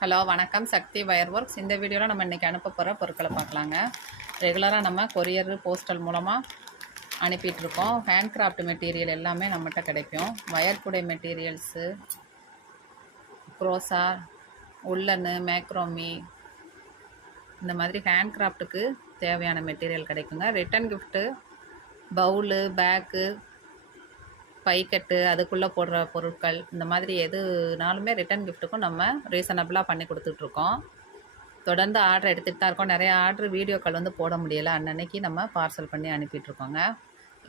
Hello வணக்கம். சக்தி wire works. இந்த வீடியோவில் நம்ம இன்றைக்கி அனுப்ப போகிற பொருட்களை பார்க்கலாங்க. ரெகுலராக நம்ம கொரியர் போஸ்டல் மூலமாக அனுப்பிட்டுருக்கோம். ஹேண்ட் கிராஃப்ட் மெட்டீரியல் எல்லாமே நம்மகிட்ட கிடைக்கும். வயர் குடை மெட்டீரியல்ஸு, க்ரோசா, உள்ளன்னு, மேக்ரோமி, இந்த மாதிரி ஹேண்ட் கிராஃப்ட்டுக்கு தேவையான மெட்டீரியல் கிடைக்குங்க. ரிட்டன் கிஃப்ட்டு, பவுலு, பேக்கு, பைக்கட்டு, அதுக்குள்ளே போடுற பொருட்கள், இந்த மாதிரி எதுனாலுமே ரிட்டன் கிஃப்ட்டுக்கும் நம்ம ரீசனபிளாக பண்ணி கொடுத்துட்ருக்கோம். தொடர்ந்து ஆர்டர் எடுத்துகிட்டு தான் இருக்கோம். நிறைய ஆர்டர் வீடியோக்கள் போட முடியலை, அன்னன்னைக்கு நம்ம பார்சல் பண்ணி அனுப்பிட்டுருக்கோங்க.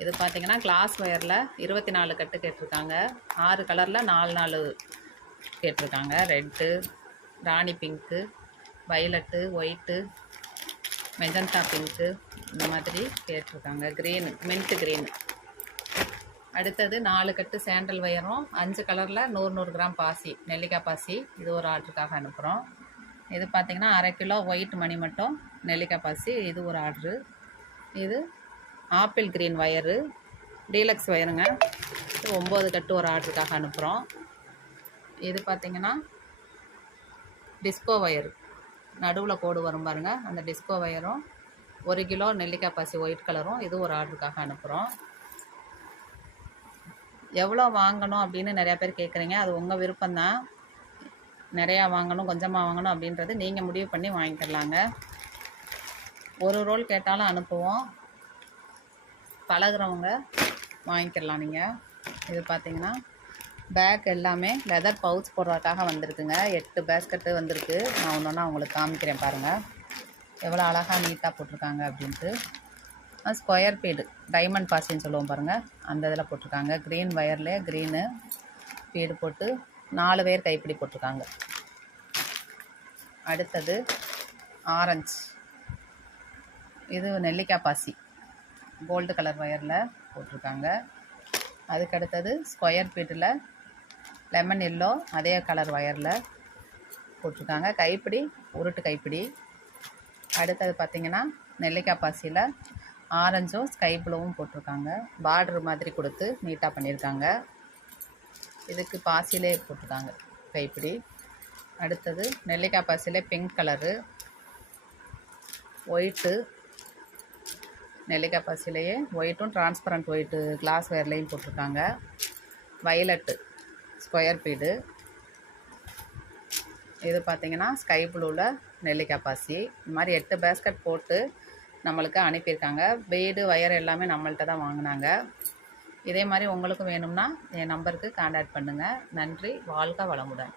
இது பார்த்திங்கன்னா கிளாஸ் ஒயரில் 24 கட்டு கேட்டிருக்காங்க. 6 கலரில் 4 கேட்டிருக்காங்க. Red, Rani pink, violet, white, magenta pink, இந்த மாதிரி கேட்டிருக்காங்க. Green, mint green. அடுத்தது 4 கட்டு சேண்டல் வயரும் 5 கலரில் 100 கிராம் பாசி, நெல்லிக்காய் பாசி. இது ஒரு ஆர்டருக்காக அனுப்புகிறோம். இது பார்த்திங்கன்னா 1/2 கிலோ ஒயிட் மணி மட்டும் நெல்லிக்காய் பாசி, இது ஒரு ஆர்டரு. இது ஆப்பிள் க்ரீன் வயரு, டீலக்ஸ் வயருங்க. இது 9 கட்டு ஒரு ஆர்டருக்காக அனுப்புகிறோம். இது பார்த்திங்கன்னா டிஸ்கோ வயரு, நடுவில் கோடு வரும் பாருங்கள், அந்த டிஸ்கோ வயரும் 1 கிலோ நெல்லிக்காய் பாசி ஒயிட் கலரும், இது ஒரு ஆர்டருக்காக அனுப்புகிறோம். எவ்வளோ வாங்கணும் அப்படின்னு நிறையா பேர் கேட்குறீங்க. அது உங்கள் விருப்பம்தான். நிறையா வாங்கணும், கொஞ்சமாக வாங்கணும் அப்படின்றது நீங்கள் முடிவு பண்ணி வாங்கிக்கலாங்க. ஒரு ரோல் கேட்டாலும் அனுப்புவோம். பழகுறவங்க வாங்கிக்கலாம் நீங்கள். இது பார்த்திங்கன்னா பேக் எல்லாமே லெதர் பவுச் போடுறதுக்காக வந்திருக்குங்க. 8 பேஸ்கெட்டு வந்திருக்கு. நான் ஒன்று ஒன்றா உங்களுக்கு காமிக்கிறேன் பாருங்கள், எவ்வளோ அழகாக நீட்டாக போட்டிருக்காங்க அப்படின்ட்டு. ஸ்கொயர் பீடு, டைமண்ட் பாசின்னு சொல்லுவோம் பாருங்கள், அந்த இதில் போட்டிருக்காங்க. க்ரீன் வயர்லேயே க்ரீனு பீடு போட்டு 4 வயர் கைப்பிடி போட்டிருக்காங்க. அடுத்தது ஆரஞ்சு, இது நெல்லிக்காய் பாசி கோல்டு கலர் வயரில் போட்டிருக்காங்க. அதுக்கு அடுத்தது ஸ்கொயர் பீடில் லெமன் எல்லோ அதே கலர் வயரில் போட்டிருக்காங்க. கைப்பிடி உருட்டு கைப்பிடி. அடுத்தது பார்த்திங்கன்னா நெல்லிக்காய் பாசியில் ஆரஞ்சும் ஸ்கை ப்ளூவும் போட்டிருக்காங்க. பார்டர் மாதிரி கொடுத்து நீட்டாக பண்ணியிருக்காங்க. இதுக்கு பாசிலே போட்டிருக்காங்க கைப்பிடி. அடுத்தது நெல்லிக்காய் பாசிலே பிங்க் கலரு, ஒயிட்டு, நெல்லிக்காய் பாசிலேயே ஒயிட்டும் டிரான்ஸ்பரண்ட் ஒயிட்டு கிளாஸ் வேர்லேயும் போட்டிருக்காங்க. Violet square bead. இது பார்த்திங்கன்னா ஸ்கை ப்ளூவில் நெல்லிக்காய் பாசி. இந்த மாதிரி 8 பேஸ்கெட் போட்டு நம்மளுக்கு அனுப்பியிருக்காங்க. பீடு வயர் எல்லாமே நம்மள்கிட்ட தான் வாங்கினாங்க. இதே மாதிரி உங்களுக்கும் வேணும்னா என் நம்பருக்கு கான்டாக்ட் பண்ணுங்கள். நன்றி. வாழ்க வளமுடன்.